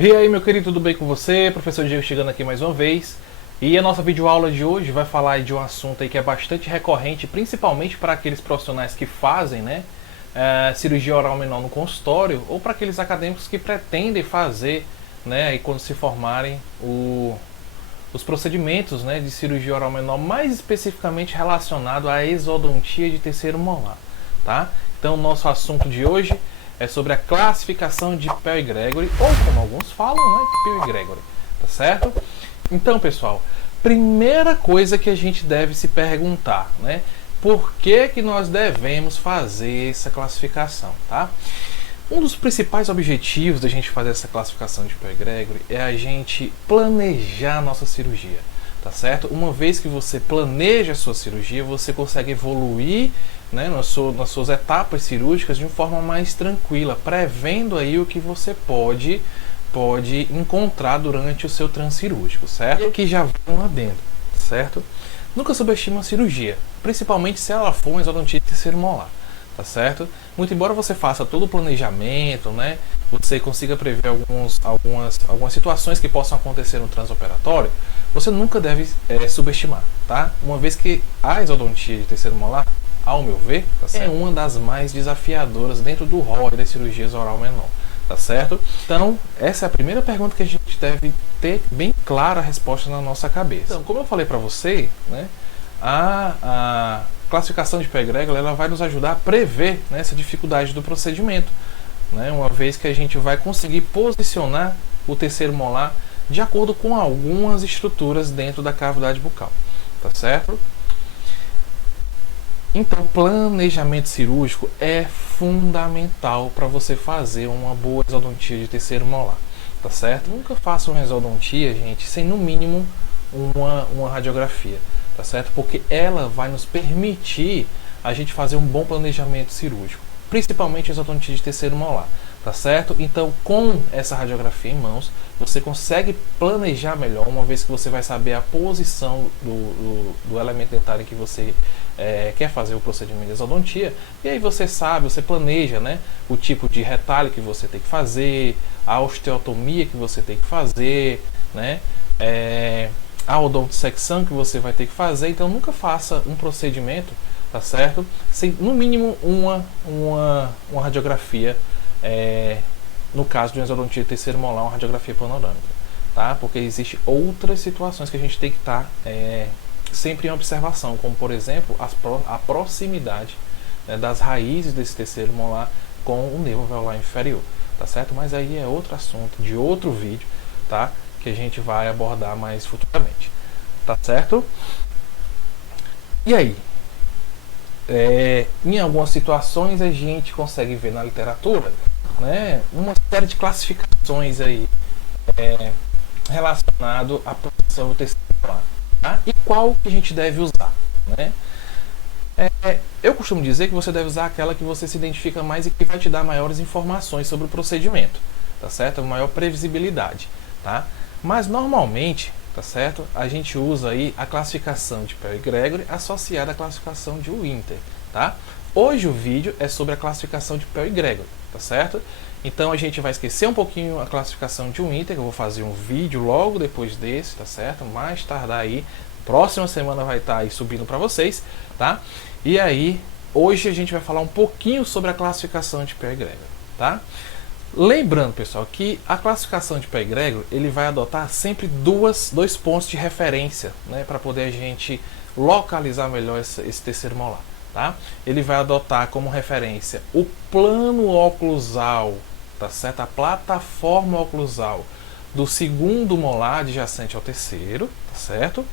E aí, meu querido, tudo bem com você? Professor Diego chegando aqui mais uma vez. E a nossa videoaula de hoje vai falar de um assunto aí que é bastante recorrente, principalmente para aqueles profissionais que fazem, cirurgia oral menor no consultório, ou para aqueles acadêmicos que pretendem fazer, e quando se formarem, os procedimentos, de cirurgia oral menor, mais especificamente relacionado à exodontia de terceiro molar, tá? Então, o nosso assunto de hoje é sobre a classificação de Pell e Gregory, ou como alguns falam, Pell e Gregory, tá certo? Então, pessoal, primeira coisa que a gente deve se perguntar, por que nós devemos fazer essa classificação, tá? Um dos principais objetivos da gente fazer essa classificação de Pell e Gregory é a gente planejar a nossa cirurgia, tá certo? Uma vez que você planeja a sua cirurgia, você consegue evoluir nas suas etapas cirúrgicas de uma forma mais tranquila, prevendo aí o que você pode encontrar durante o seu transcirúrgico, certo? E aqui já vai um adendo, certo? Nunca subestime uma cirurgia, principalmente se ela for uma exodontia de terceiro molar, tá certo? Muito embora você faça todo o planejamento, você consiga prever algumas situações que possam acontecer no transoperatório, você nunca deve subestimar, tá? Uma vez que a exodontia de terceiro molar, ao meu ver, é uma das mais desafiadoras dentro do rol das cirurgias oral menor, tá certo? Então, essa é a primeira pergunta que a gente deve ter bem clara a resposta na nossa cabeça. Então, como eu falei para você, a classificação de Pell e Gregory, ela vai nos ajudar a prever essa dificuldade do procedimento, uma vez que a gente vai conseguir posicionar o terceiro molar de acordo com algumas estruturas dentro da cavidade bucal, tá certo? Então, planejamento cirúrgico é fundamental para você fazer uma boa exodontia de terceiro molar, tá certo? Nunca faça uma exodontia, gente, sem no mínimo uma radiografia, tá certo? Porque ela vai nos permitir a gente fazer um bom planejamento cirúrgico, principalmente exodontia de terceiro molar, tá certo? Então, com essa radiografia em mãos, você consegue planejar melhor, uma vez que você vai saber a posição do elemento dentário em que você quer fazer o procedimento de exodontia, e aí você planeja, o tipo de retalho que você tem que fazer, a osteotomia que você tem que fazer, a odontodissecção que você vai ter que fazer. Então, nunca faça um procedimento, tá certo? Sem, no mínimo, uma radiografia, no caso de uma exodontia de terceiro molar, uma radiografia panorâmica, tá? Porque existem outras situações que a gente tem que estar sempre em observação, como, por exemplo, a proximidade das raízes desse terceiro molar com o nervo alveolar inferior, tá certo? Mas aí é outro assunto, de outro vídeo, tá? Que a gente vai abordar mais futuramente, tá certo? E aí? Em algumas situações a gente consegue ver na literatura, uma série de classificações aí relacionado à posição do terceiro molar, tá? E qual que a gente deve usar, eu costumo dizer que você deve usar aquela que você se identifica mais e que vai te dar maiores informações sobre o procedimento, tá certo? Maior previsibilidade, tá? Mas normalmente, tá certo? A gente usa aí a classificação de Pell e Gregory associada à classificação de Winter, tá? Hoje o vídeo é sobre a classificação de Pell e Gregory, tá certo? Então a gente vai esquecer um pouquinho a classificação de Winter, que eu vou fazer um vídeo logo depois desse, tá certo? Mais tardar aí, próxima semana vai estar aí subindo para vocês, tá? E aí, hoje a gente vai falar um pouquinho sobre a classificação de Pell e Gregory, tá? Lembrando, pessoal, que a classificação de Pell e Gregory, ele vai adotar sempre dois pontos de referência, para poder a gente localizar melhor esse terceiro molar, tá? Ele vai adotar como referência o plano oclusal, tá certo? A plataforma oclusal do segundo molar adjacente ao terceiro, tá certo?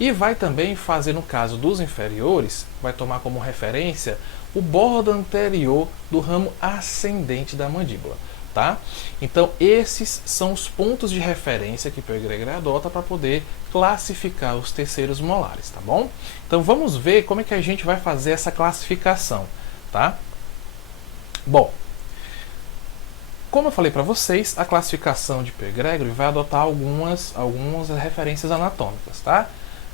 E vai também fazer, no caso dos inferiores, vai tomar como referência o bordo anterior do ramo ascendente da mandíbula, tá? Então, esses são os pontos de referência que Pell e Gregory adota para poder classificar os terceiros molares, tá bom? Então, vamos ver como é que a gente vai fazer essa classificação, tá? Bom, como eu falei para vocês, a classificação de Pell e Gregory vai adotar algumas referências anatômicas, tá?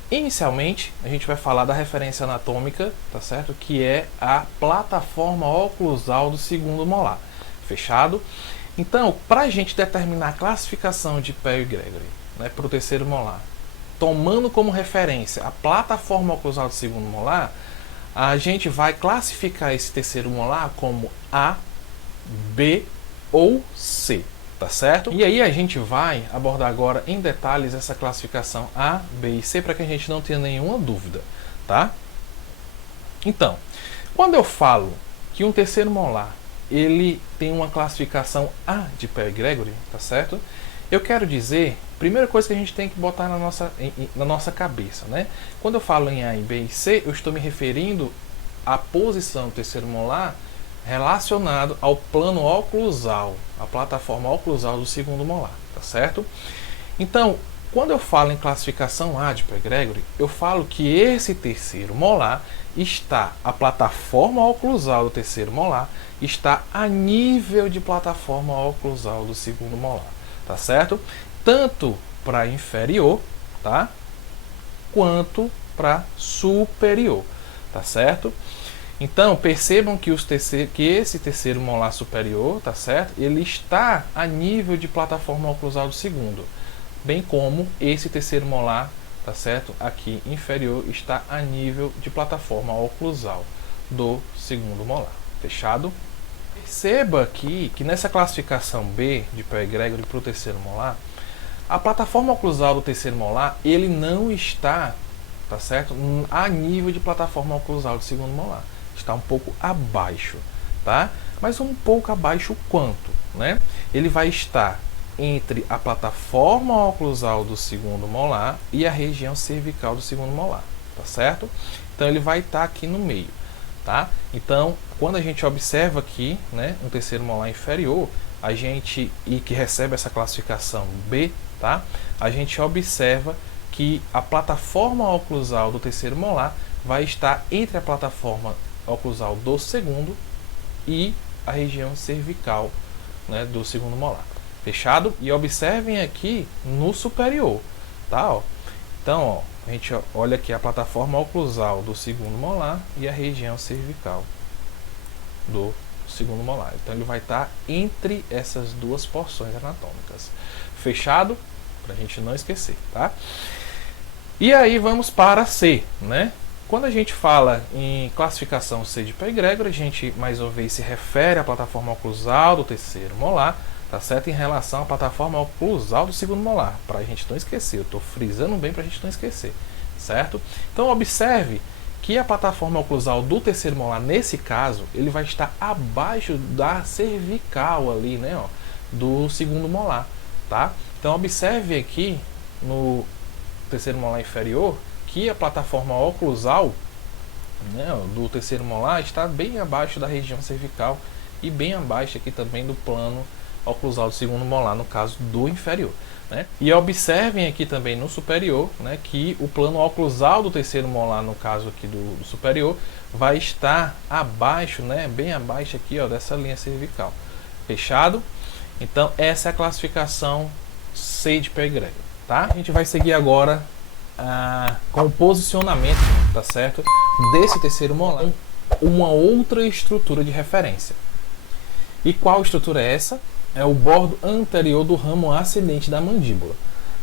Inicialmente, a gente vai falar da referência anatômica, tá certo? Que é a plataforma oclusal do segundo molar, fechado? Então, para a gente determinar a classificação de Pearl Gregory, né, para o terceiro molar, tomando como referência a plataforma oclusal do segundo molar, a gente vai classificar esse terceiro molar como A, B ou C, tá certo? E aí a gente vai abordar agora em detalhes essa classificação A, B e C para que a gente não tenha nenhuma dúvida, tá? Então, quando eu falo que um terceiro molar ele tem uma classificação A de Pearl Gregory, tá certo? Eu quero dizer, primeira coisa que a gente tem que botar na nossa cabeça, né? Quando eu falo em A, B e C, eu estou me referindo à posição do terceiro molar relacionado ao plano oclusal, a plataforma oclusal do segundo molar, tá certo? Então, quando eu falo em classificação A de Pearl Gregory, eu falo que esse terceiro molar está, a plataforma oclusal do terceiro molar está a nível de plataforma oclusal do segundo molar, tá certo? Tanto para inferior, tá? Quanto para superior, tá certo? Então, percebam que, esse terceiro molar superior, tá certo? Ele está a nível de plataforma oclusal do segundo, bem como esse terceiro molar, tá certo? Aqui inferior está a nível de plataforma oclusal do segundo molar. Fechado? Perceba aqui que nessa classificação B de Pearl Gregory para o terceiro molar, a plataforma oclusal do terceiro molar, ele não está, tá certo? A nível de plataforma oclusal do segundo molar. Está um pouco abaixo, tá? Mas um pouco abaixo quanto, né? Ele vai estar entre a plataforma oclusal do segundo molar e a região cervical do segundo molar, tá certo? Então ele vai estar aqui no meio, tá? Então, quando a gente observa aqui, né, um terceiro molar inferior, a gente e que recebe essa classificação B, tá? A gente observa que a plataforma oclusal do terceiro molar vai estar entre a plataforma oclusal do segundo e a região cervical, né, do segundo molar. Fechado? E observem aqui no superior, tá? Ó. Então, ó, a gente olha aqui a plataforma oclusal do segundo molar e a região cervical do segundo molar. Então ele vai estar entre essas duas porções anatômicas. Fechado? Para a gente não esquecer, tá? E aí vamos para C, né? Quando a gente fala em classificação C de Pearl Gregory, a gente mais uma vez se refere à plataforma oclusal do terceiro molar, tá certo? Em relação à plataforma oclusal do segundo molar, para a gente não esquecer. Eu estou frisando bem para a gente não esquecer, certo? Então observe que a plataforma oclusal do terceiro molar, nesse caso, ele vai estar abaixo da cervical ali, né, ó, do segundo molar, tá? Então observe aqui no terceiro molar inferior que a plataforma oclusal, né, do terceiro molar está bem abaixo da região cervical e bem abaixo aqui também do plano oclusal do segundo molar, no caso do inferior, né? E observem aqui também no superior, né, que o plano oclusal do terceiro molar, no caso aqui do superior, vai estar abaixo, né, bem abaixo aqui, ó, dessa linha cervical. Fechado? Então essa é a classificação C de Pearl Gregory, tá? A gente vai seguir agora com o posicionamento, tá certo, desse terceiro molar, uma outra estrutura de referência. E qual estrutura é essa? É o bordo anterior do ramo ascendente da mandíbula,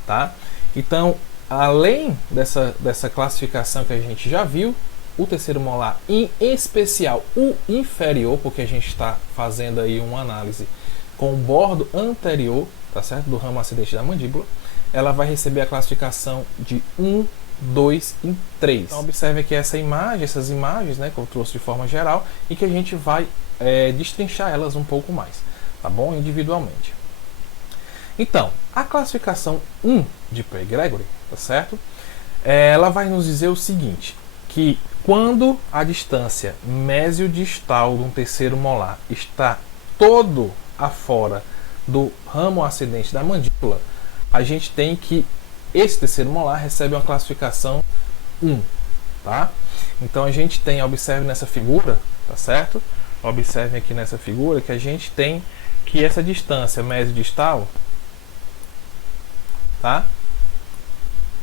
tá? Então, além dessa classificação que a gente já viu, o terceiro molar, em especial o inferior, porque a gente está fazendo aí uma análise com o bordo anterior, tá certo, do ramo ascendente da mandíbula, ela vai receber a classificação de 1, 2 e 3. Então observe aqui essas imagens, né, que eu trouxe de forma geral e que a gente vai destrinchar elas um pouco mais, tá bom? Individualmente. Então, a classificação 1 de Pearl Gregory, tá certo? Ela vai nos dizer o seguinte, que quando a distância mesiodistal de um terceiro molar está todo afora do ramo ascendente da mandíbula, a gente tem que esse terceiro molar recebe uma classificação 1, tá? Então a gente tem, observe nessa figura, tá certo? Observem aqui nessa figura que a gente tem que essa distância mesiodistal, tá?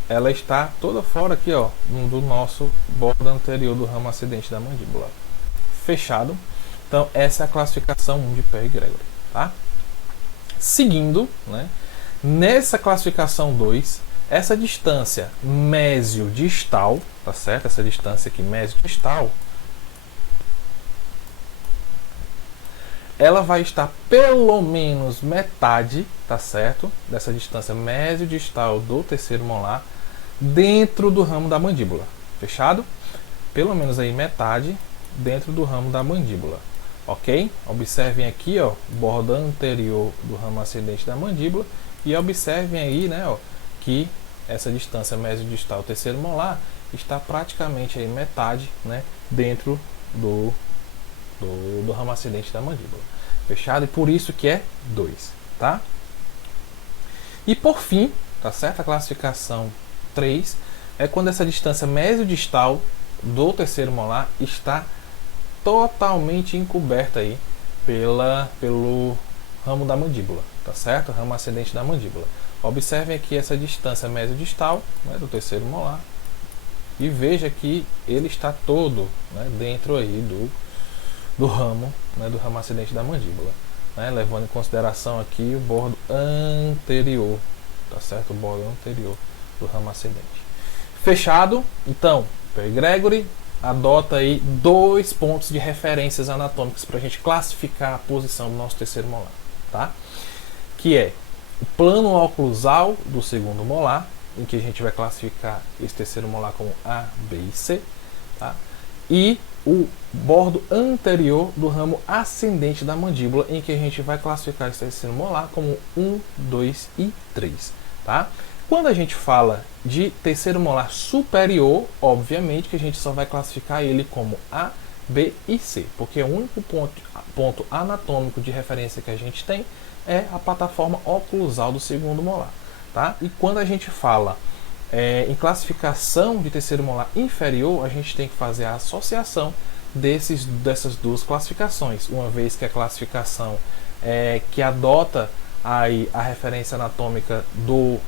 Ela está toda fora aqui, ó, do nosso bordo anterior do ramo ascendente da mandíbula. Fechado? Então essa é a classificação 1 de Pearl Gregory, tá? Seguindo, né, nessa classificação 2, essa distância mesiodistal, tá certo? Essa distância aqui mesiodistal, ela vai estar pelo menos metade, tá certo? Dessa distância mesiodistal do terceiro molar dentro do ramo da mandíbula. Fechado? Pelo menos aí metade dentro do ramo da mandíbula. Ok? Observem aqui, ó, borda anterior do ramo ascendente da mandíbula e observem aí, né, ó, que essa distância mesiodistal terceiro molar está praticamente aí metade, né, dentro do ramo ascendente da mandíbula. Fechado? E por isso que é 2, tá? E por fim, tá certo? A classificação 3 é quando essa distância mesiodistal do terceiro molar está totalmente encoberta aí pelo ramo da mandíbula, tá certo? Ramo ascendente da mandíbula. Observem aqui essa distância mesiodistal, né, do terceiro molar e veja que ele está todo, né, dentro aí do ramo, né, do ramo ascendente da mandíbula, né, levando em consideração aqui o bordo anterior, tá certo? O bordo anterior do ramo ascendente. Fechado? Então, Perry Gregory adota aí 2 pontos de referências anatômicas para a gente classificar a posição do nosso terceiro molar, tá? Que é o plano oclusal do segundo molar, em que a gente vai classificar esse terceiro molar como A, B e C, tá? E o bordo anterior do ramo ascendente da mandíbula, em que a gente vai classificar esse terceiro molar como 1, 2 e 3, tá? Quando a gente fala de terceiro molar superior, obviamente que a gente só vai classificar ele como A, B e C, porque o único ponto anatômico de referência que a gente tem é a plataforma oclusal do segundo molar, tá? E quando a gente fala em classificação de terceiro molar inferior, a gente tem que fazer a associação dessas duas classificações, uma vez que a classificação que adota aí a referência anatômica do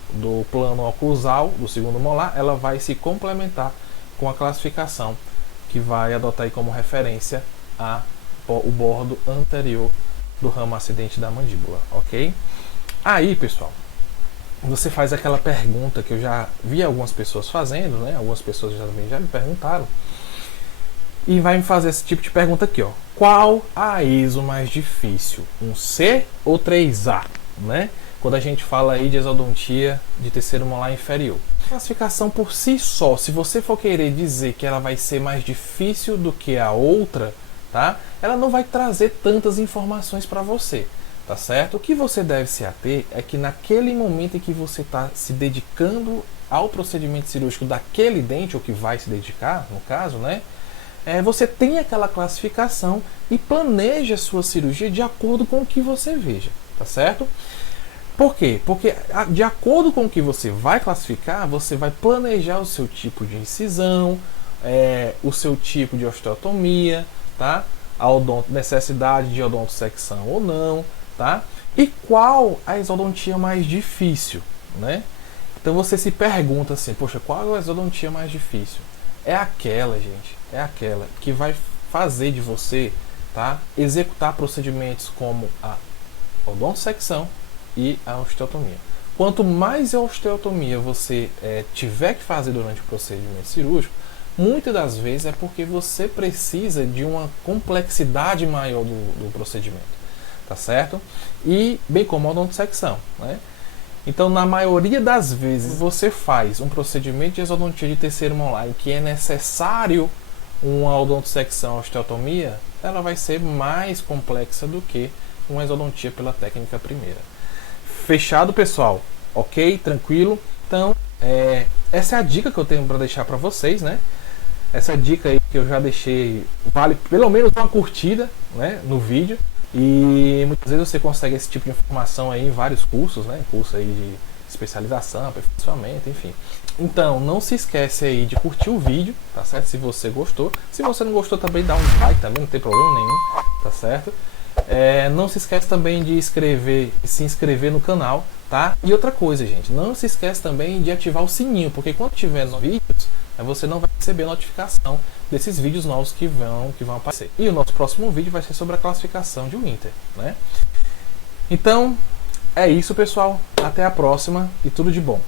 plano oclusal do segundo molar, ela vai se complementar com a classificação que vai adotar aí como referência o bordo anterior do ramo ascendente da mandíbula, ok? Aí, pessoal, você faz aquela pergunta que eu já vi algumas pessoas fazendo, né? Algumas pessoas também já me perguntaram. E vai me fazer esse tipo de pergunta aqui, ó. Qual a ISO mais difícil? Um C ou 3A? Né? Quando a gente fala aí de exodontia de terceiro molar inferior. A classificação por si só, se você for querer dizer que ela vai ser mais difícil do que a outra, tá? Ela não vai trazer tantas informações para você, tá certo? O que você deve se ater é que naquele momento em que você está se dedicando ao procedimento cirúrgico daquele dente, ou que vai se dedicar, no caso, né? Você tem aquela classificação e planeja a sua cirurgia de acordo com o que você veja, tá certo? Por quê? Porque de acordo com o que você vai classificar, você vai planejar o seu tipo de incisão, o seu tipo de osteotomia, tá? A necessidade de odontosecção ou não, tá? E qual a exodontia mais difícil, né? Então você se pergunta assim, poxa, qual é a exodontia mais difícil? É aquela, gente, é aquela que vai fazer de você, tá, executar procedimentos como a odontosecção e a osteotomia. Quanto mais osteotomia você tiver que fazer durante o procedimento cirúrgico, muitas das vezes é porque você precisa de uma complexidade maior do procedimento, tá certo? E bem como a odontosecção, né? Então, na maioria das vezes, você faz um procedimento de exodontia de terceiro molar em que é necessário uma odontosecção, osteotomia, ela vai ser mais complexa do que uma exodontia pela técnica primeira. Fechado, pessoal? Ok? Tranquilo? Então, essa é a dica que eu tenho para deixar para vocês, né? Essa dica aí que eu já deixei, vale pelo menos uma curtida, né, no vídeo. E muitas vezes você consegue esse tipo de informação aí em vários cursos, né? Curso aí de especialização, aperfeiçoamento, enfim. Então, não se esquece aí de curtir o vídeo, tá certo? Se você gostou. Se você não gostou, também dá um like também, não tem problema nenhum, tá certo? Não se esquece também de se inscrever no canal, tá? E outra coisa, gente, não se esquece também de ativar o sininho, porque quando tiver nos vídeos, você não vai receber notificação desses vídeos novos que vão aparecer. E o nosso próximo vídeo vai ser sobre a classificação de Winter, né? Então, É isso, pessoal. Até a próxima e tudo de bom.